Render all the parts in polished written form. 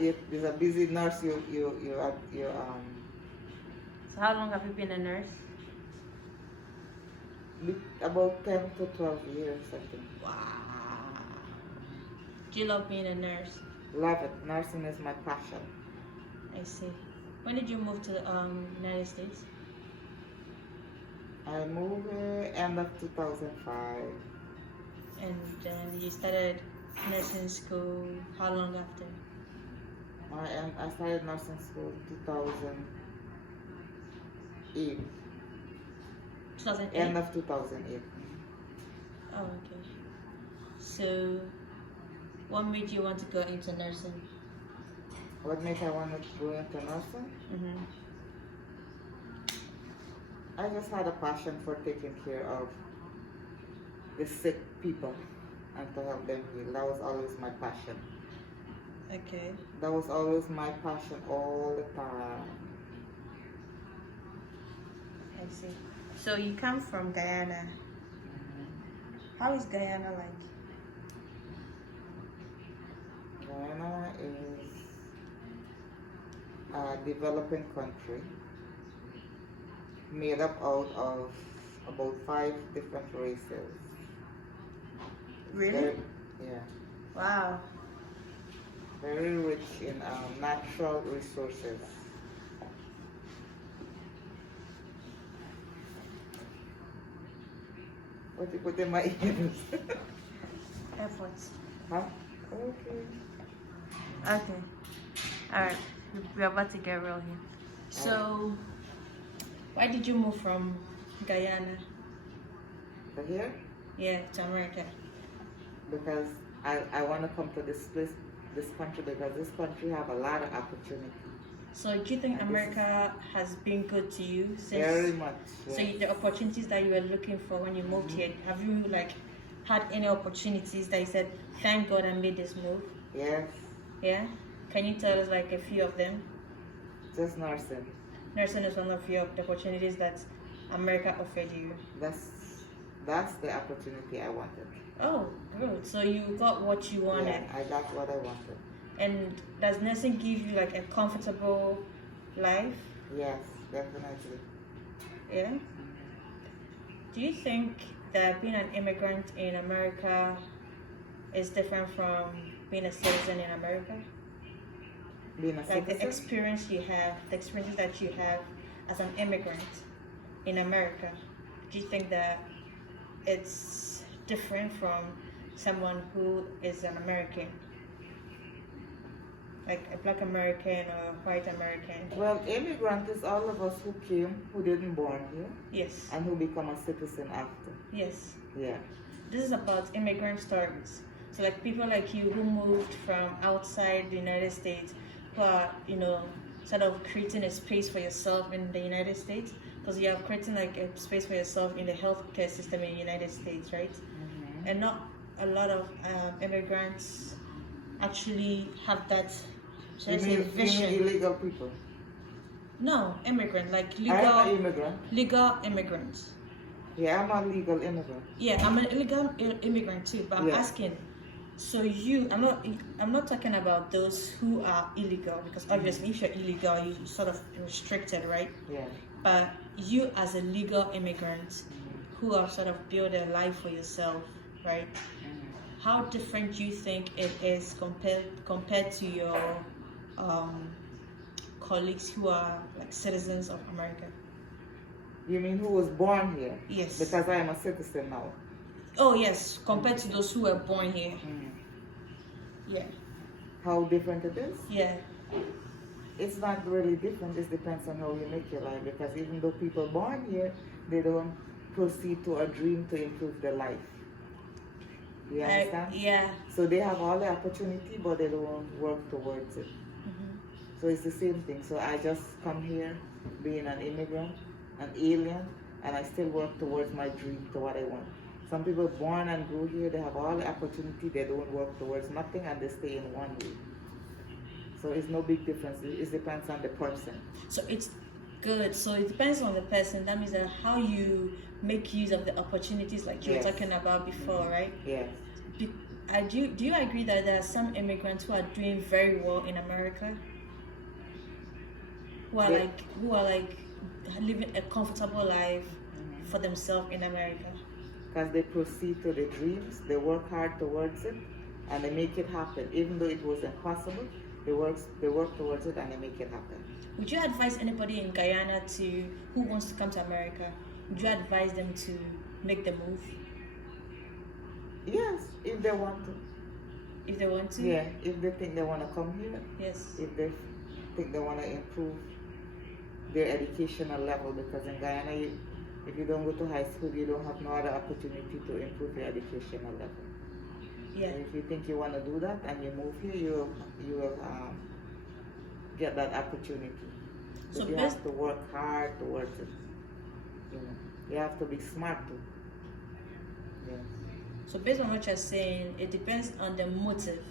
There's a busy nurse. So how long have you been a nurse? About 10 to 12 years, I think. Wow. Do you love being a nurse? Love it. Nursing is my passion. I see. When did you move to the United States? I moved end of 2005. And then you started nursing school how long after? I started nursing school in 2008. 2008? End of 2008. Oh, okay. So, what made you want to go into nursing? What made I want to go into nursing? Mm-hmm. I just had a passion for taking care of the sick people and to help them heal. That was always my passion. Okay. That was always my passion all the time. I see. So you come from Guyana. How is Guyana like? Guyana is a developing country made up out of about 5 different races. Really? Yeah. Wow. Very rich in natural resources. What you put in my ears? Efforts. Huh? Okay. Okay. Alright. We're about to get real here. So, why did you move from Guyana? So here, Yeah, to America. because I want to come to this country because this country have a lot of opportunity. So do you think America has been good to you since? Very much. So Yes. the opportunities that you were looking for when you moved here, have you like had any opportunities that you said, thank God I made this move? Yes. Yeah? Can you tell us like a few of them? Just nursing. Nursing is one of your the opportunities that America offered you. That's the opportunity I wanted. Oh, good. So you got what you wanted. Yeah, I got what I wanted. And does nursing give you like a comfortable life? Yes, definitely. Yeah? Do you think that being an immigrant in America is different from being a citizen in America? Being a Like the citizen? experience you have, the experiences that you have as an immigrant in America, do you think that it's different from someone who is an American? Like a black American or a white American? Well, immigrant is all of us who came, who didn't born here, Yes. and who become a citizen after. Yes. Yeah. This is about immigrant stories. So like people like you who moved from outside the United States, who are, sort of creating a space for yourself in the United States, because you are creating like a space for yourself in the healthcare system in the United States, right? Mm-hmm. And not a lot of immigrants actually have that, should I say, vision. You mean illegal people? No, immigrant, like I'm an legal, immigrant. legal immigrants. Yeah, I'm a legal immigrant. Yeah, I'm an illegal immigrant too, but I'm Yeah. asking. So I'm not talking about those who are illegal, because obviously if you're illegal, you're sort of restricted, right? Yeah. But you as a legal immigrant who have sort of built a life for yourself, right? How different do you think it is compared to your colleagues who are like citizens of America? You mean who was born here? Yes. Because I am a citizen now. Oh yes, compared to those who were born here. Yeah. How different it is? Yeah. It's not really different. It depends on how you make your life. Because even though people born here, they don't proceed to a dream to improve their life. You understand? Yeah. So they have all the opportunity, but they don't work towards it. Mm-hmm. So it's the same thing. So I just come here being an immigrant, an alien, and I still work towards my dream, to what I want. Some people born and grew here, they have all the opportunity, they don't work towards nothing, and they stay in one way. So it's no big difference. It depends on the person. So it's good. So it depends on the person. That means that how you make use of the opportunities like you were Yes. talking about before, right? Yes. do you agree that there are some immigrants who are doing very well in America? Yeah. Who are like living a comfortable life for themselves in America? Because they proceed to their dreams, they work hard towards it, and they make it happen. Even though it was impossible, they work towards it and they make it happen. Would you advise anybody in Guyana who wants to come to America? Would you advise them to make the move? Yes, if they want to. If they want to? Yeah, if they think they want to come here. Yes. If they think they want to improve their educational level, because in Guyana, if you don't go to high school, you don't have no other opportunity to improve your educational level. Yeah. And if you think you want to do that and you move here, you will get that opportunity. But So you have to work hard towards it. You know, you have to be smart too. Yeah. So based on what you're saying, it depends on the motive.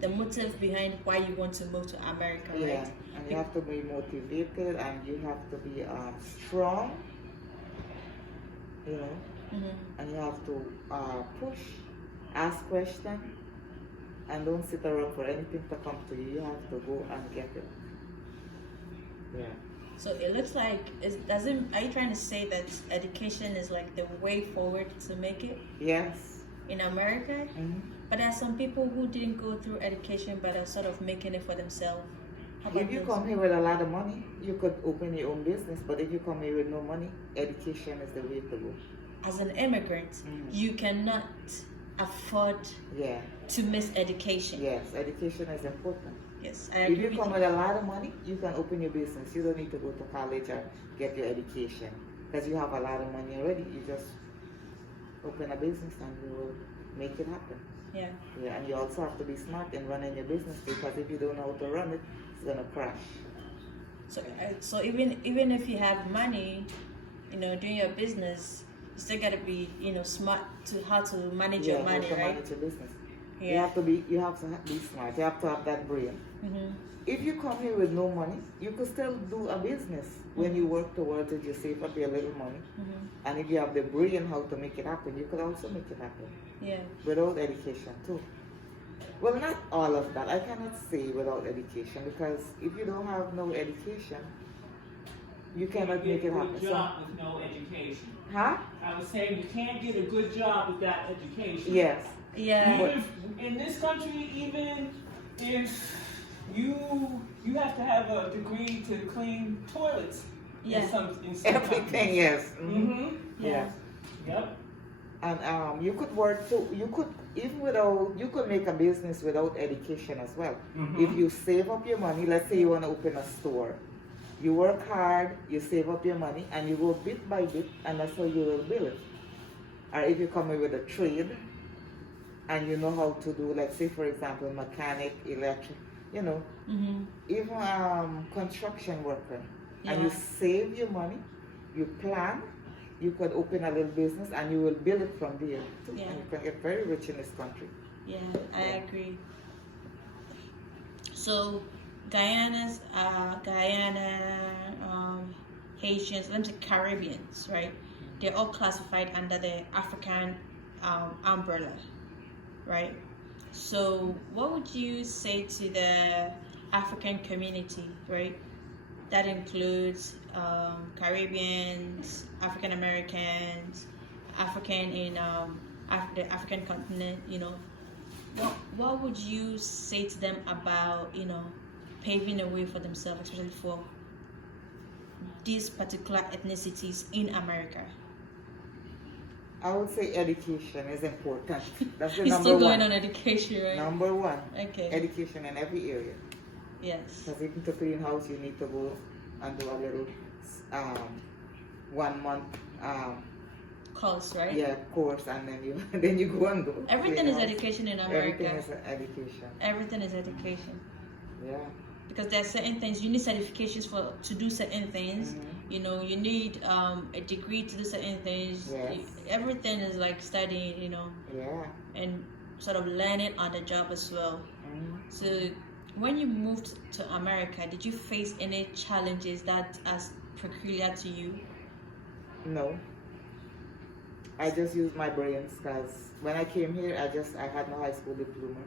The motive behind why you want to move to America, right? Yeah, and you have to be motivated and you have to be strong, you know, and you have to push, ask questions, and don't sit around for anything to come to you. You have to go and get it. Yeah. So it looks like, are you trying to say that education is like the way forward to make it? Yes. In America? But there are some people who didn't go through education but are sort of making it for themselves. If you come here with a lot of money, you could open your own business. But if you come here with no money, education is the way to go. As an immigrant, you cannot afford to miss education. Yes, education is important. Yes, I agree. If you come with a lot of money, you can open your business. You don't need to go to college or get your education because you have a lot of money already. You just open a business and you will make it happen. Yeah. Yeah, and you also have to be smart in running your business because if you don't know how to run it, it's gonna crash. So even if you have money, doing your business, you still gotta be smart to how to manage your money, how to right? manage your business. Yeah. You have to be smart. You have to have that brain. If you come here with no money, you could still do a business. When you work towards it, you save up your little money. And if you have the brain how to make it happen, you could also make it happen. Yeah. Without education too. Well, not all of that. I cannot say without education because if you don't have no education, you cannot make it happen. You can't get a good job with no education. Huh? I was saying you can't get a good job without education. Yes. Yeah. Even in this country, even if you have to have a degree to clean toilets. Yeah. In some Everything, countries. yes. Yeah. Yep. And you could work too. You could make a business without education as well. If you save up your money, let's say you want to open a store. You work hard, you save up your money, and you go bit by bit, and that's how you will build it. Or if you come in with a trade, and you know how to do, like say for example, mechanic, electric, even construction worker, and you save your money, you plan, you could open a little business, and you will build it from there too. Yeah. And you can get very rich in this country. Yeah, I agree. So Guyana, Haitians, let me say Caribbeans, right? They're all classified under the African umbrella, right? So what would you say to the African community, right? That includes Caribbeans, African Americans, African in the African continent, What would you say to them about, paving a way for themselves, especially for these particular ethnicities in America? I would say education is important. That's the It's number still going one. on education, right? Number one. Okay. Education in every area. Yes. Because even to clean house, you need to go and do a little 1 month Course, right? yeah, course, and then you go and do. Everything is education in America. Everything is education. Everything is education. Yeah. Because there are certain things you need certifications to do certain things. You need a degree to do certain things. Yes. Everything is like studying, Yeah. and sort of learning on the job as well. So when you moved to America, did you face any challenges that are peculiar to you? No. I just used my brains because when I came here, I had no high school diploma.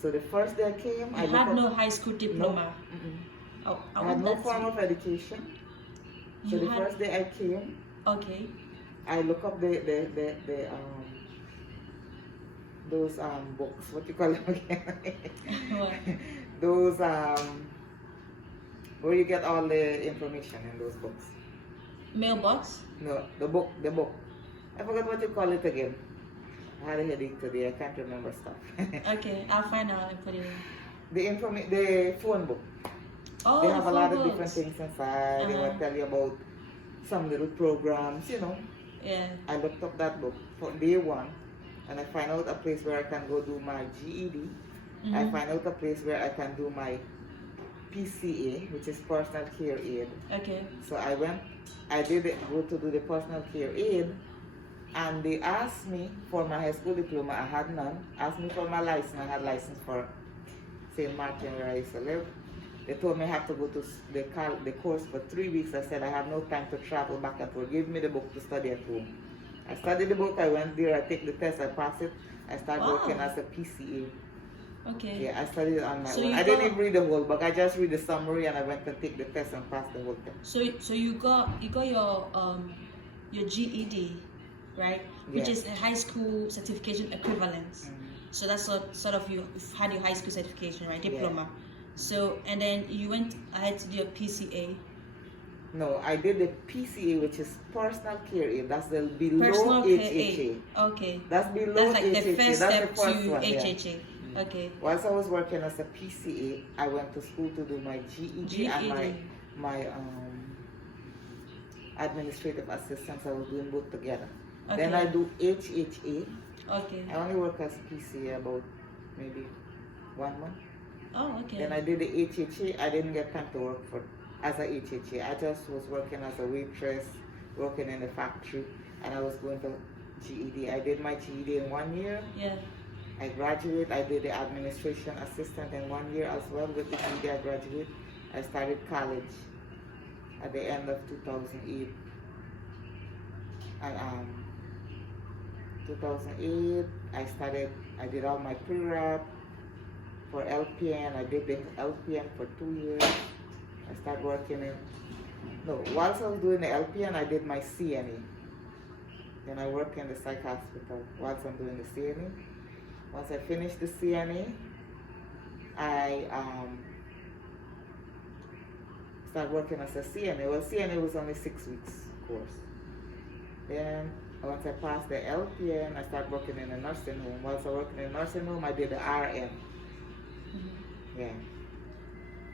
So the first day I came, I had no high school diploma. No. Oh, I had no form of education. So the first day I came, okay, I look up the those books. What you call them again? What? Those where you get all the information in those books. Mailbox? No, the book. I forgot what you call it again. I had a headache today. I can't remember stuff. Okay, I'll find out and put it in. The phone book. Oh, They have a lot of books. different things inside. They will tell you about some little programs, you know. Yeah. I looked up that book for day one, and I find out a place where I can go do my GED. I find out a place where I can do my PCA, which is personal care aid. Okay. So I did go to do the personal care aid, and they asked me for my high school diploma. I had none. Asked me for my license. I had license for St. Martin where I used to live. They told me I have to go to the course for 3 weeks. I said I have no time to travel back and forth. Give me the book to study at home. I studied the book. I went there. I take the test. I passed it. I started working as a PCA. Okay. Yeah, I studied it on my So own. I didn't even read the whole book. I just read the summary and I went to take the test and passed the whole thing. So you got your GED, right? Which is a high school certification equivalence. So that's sort of you had your high school certification, right? Diploma. Yeah. So and then you went ahead to do your PCA. No, I did the PCA, which is personal care aid. That's the below Personal care HHA. aid. Okay. That's below That's like HHA. the first That's step the first to one, HHA. Okay. Whilst I was working as a PCA, I went to school to do my GED and my administrative assistance. I was doing both together. Okay. Then I do HHA. Okay. I only work as PCA about maybe 1 month. Oh, okay. Then I did the HHA. I didn't get time to work as a HHA. I just was working as a waitress, working in the factory, and I was going to GED. I did my GED in 1 year. Yeah. I graduated. I did the administration assistant in 1 year as well. With the GED, I graduated. I started college at the end of 2008. And 2008, I did all my pre-rep for LPN. I did the LPN for 2 years. I started working whilst I was doing the LPN, I did my CNA. Then I work in the psych hospital whilst I'm doing the CNA. Once I finished the CNA, I started working as a CNA. Well, CNA was only 6 weeks course. Then once I passed the LPN, I started working in a nursing home. Whilst I worked in a nursing home, I did the RN. Yeah.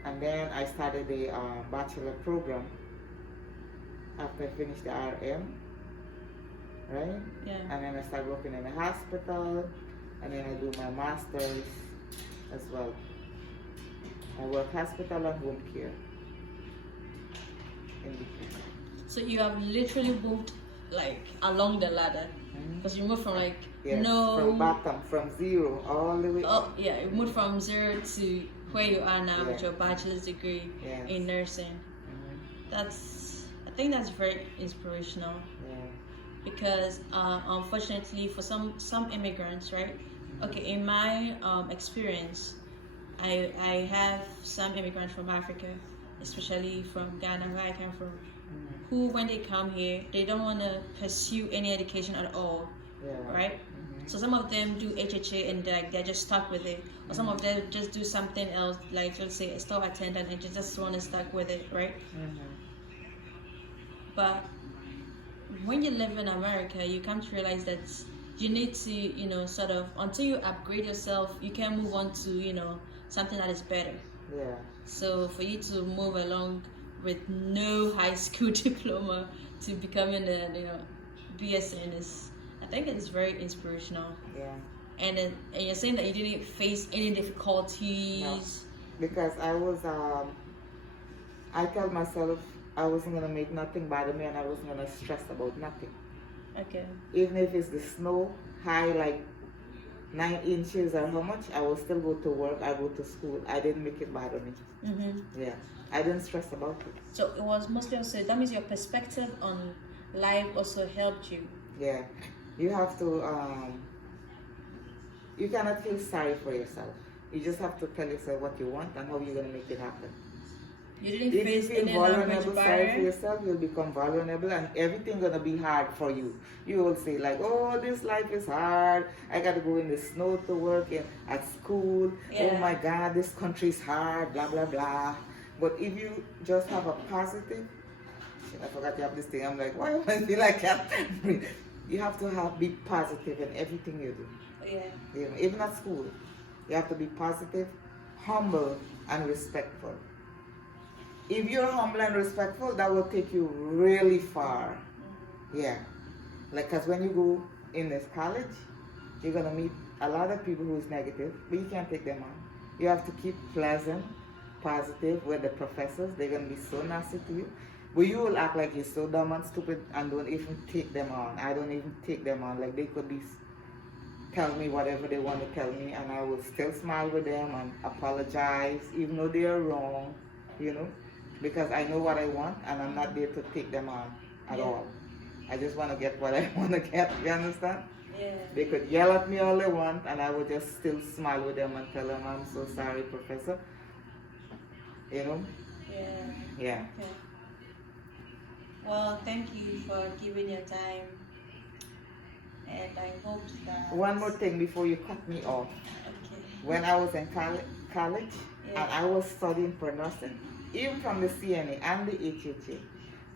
And then I started the bachelor program after I finished the RM, right? Yeah. And then I started working in a hospital, and then I do my master's as well. I work hospital and home care in between. So you have literally moved like along the ladder, because you moved from from bottom, from zero all the way up. Oh yeah, you moved from 0 to where you are now with your bachelor's degree in nursing. I think that's very inspirational. Yeah. Because unfortunately for some immigrants, right? Okay, in my experience, I have some immigrants from Africa, especially from Ghana, where I come from, who when they come here, they don't want to pursue any education at all, right? So some of them do HHA and they're just stuck with it, or some of them just do something else, like let's say a store attendant, and just want to stuck with it, right? But when you live in America, you come to realize that you need to, sort of, until you upgrade yourself, you can move on to, something that is better. Yeah. So for you to move along with no high school diploma to becoming a, BSN I think it's very inspirational. Yeah. And you're saying that you didn't face any difficulties. No. Because I told myself I wasn't gonna make nothing bother me, and I wasn't gonna stress about nothing. Okay. Even if it's the snow high like 9 inches or how much, I will still go to work. I go to school. I didn't make it bother me. Yeah, I didn't stress about it. So it was mostly also, that means your perspective on life also helped you. Yeah. You have to, you cannot feel sorry for yourself. You just have to tell yourself what you want and how you're going to make it happen. You didn't If you face feel any language vulnerable, sorry for barrier? yourself, you'll become vulnerable and everything gonna be hard for you. You will say like, oh, this life is hard. I gotta go in the snow to work at school. Yeah. Oh my God, this country is hard, blah, blah, blah. But if you just have a positive, shit, I forgot you have this thing. I'm like, why do I feel like that? You have to be positive in everything you do. Yeah. You know, even at school, you have to be positive, humble, and respectful. If you're humble and respectful, that will take you really far. Yeah. Like, because when you go in this college, you're going to meet a lot of people who's negative, but you can't take them on. You have to keep pleasant, positive with the professors. They're going to be so nasty to you. But you will act like you're so dumb and stupid and don't even take them on. I don't even take them on. Like, they could be tell me whatever they want to tell me, and I will still smile with them and apologize, even though they are wrong, you know, because I know what I want, and I'm not there to take them on at all. I just want to get what I want to get, you understand? Yeah. They could yell at me all they want, and I would just still smile with them and tell them, I'm so sorry, Professor. You know? Yeah. Yeah. Okay. Well, thank you for giving your time. And I hope that... One more thing before you cut me off. Okay. When I was in college Yeah. and I was studying for nursing, even from the CNA and the HHA,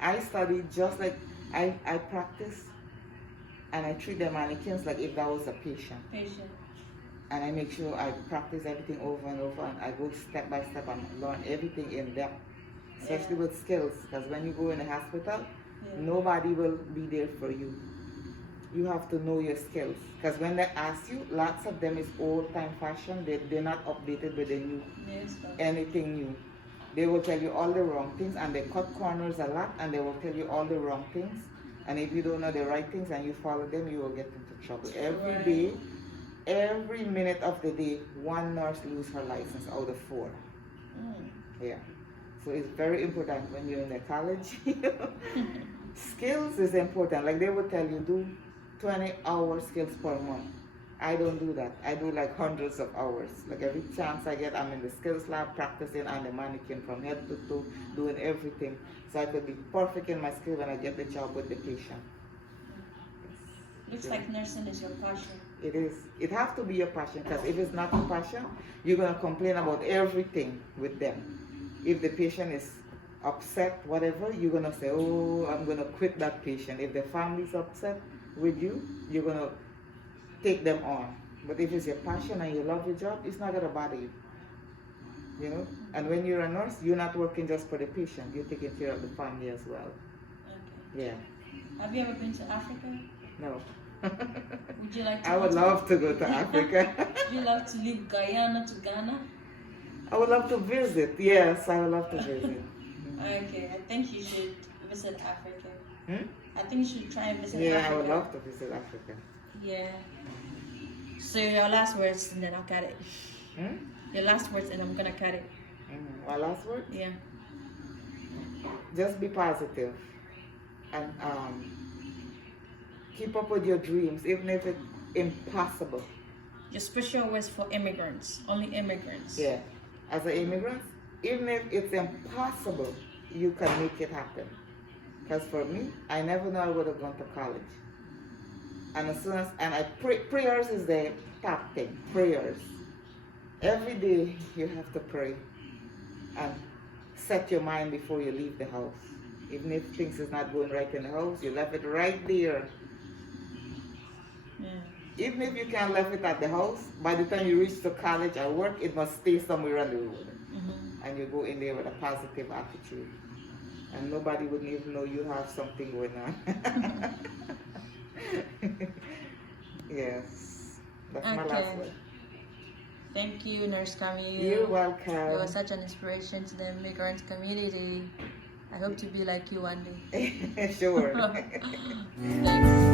I studied just like I practice and I treat the mannequins like if that was a patient. And I make sure I practice everything over and over, and I go step by step and learn everything in depth, especially with skills, because when you go in the hospital, nobody will be there for you. You have to know your skills, because when they ask you, lots of them is old-time fashion. They're not updated with the new, anything new. They will tell you all the wrong things, and they cut corners a lot, and they will tell you all the wrong things. And if you don't know the right things and you follow them, you will get into trouble. Every day, every minute of the day, one nurse loses her license out of 4. Yeah. So it's very important when you're in the college. Skills is important. Like they will tell you, do 20-hour skills per month. I don't do that. I do like hundreds of hours. Like every chance I get, I'm in the skills lab practicing on the mannequin from head to toe, doing everything. So I could be perfect in my skill when I get the job with the patient. Looks like nursing is your passion. It is. It has to be your passion, because if it's not your passion, you're going to complain about everything with them. If the patient is upset, whatever, you're going to say, oh, I'm going to quit that patient. If the family's upset with you, you're going to take them on. But if it's your passion and you love your job, it's not going to bother you. You know? And when you're a nurse, you're not working just for the patient. You're taking care of the family as well. Okay. Yeah. Have you ever been to Africa? No. Would you like to I would love to go to Africa. Would you love to leave Guyana to Ghana? I would love to visit. Yes, I would love to visit. Okay, I think you should visit Africa. Hmm? I think you should try and visit Africa. Yeah, I would love to visit Africa. Yeah. So your last words, and then I'll cut it. Hmm? Your last words, and I'm gonna cut it. My last word? Yeah. Just be positive and keep up with your dreams, even if it's impossible. Your special words for immigrants, only immigrants. Yeah. As an immigrant, even if it's impossible, you can make it happen. Because for me, I never know I would have gone to college. And as soon as, and I pray, prayers is the top thing, prayers. Every day you have to pray and set your mind before you leave the house. Even if things is not going right in the house, you left it right there. Yeah. Even if you can't leave it at the house, by the time you reach to college or work, it must stay somewhere on the road. And you go in there with a positive attitude. And nobody would even know you have something going on. Yes. That's my last word. Thank you, Nurse Camille. You're welcome. You are such an inspiration to the immigrant community. I hope to be like you one day. Sure. Thanks.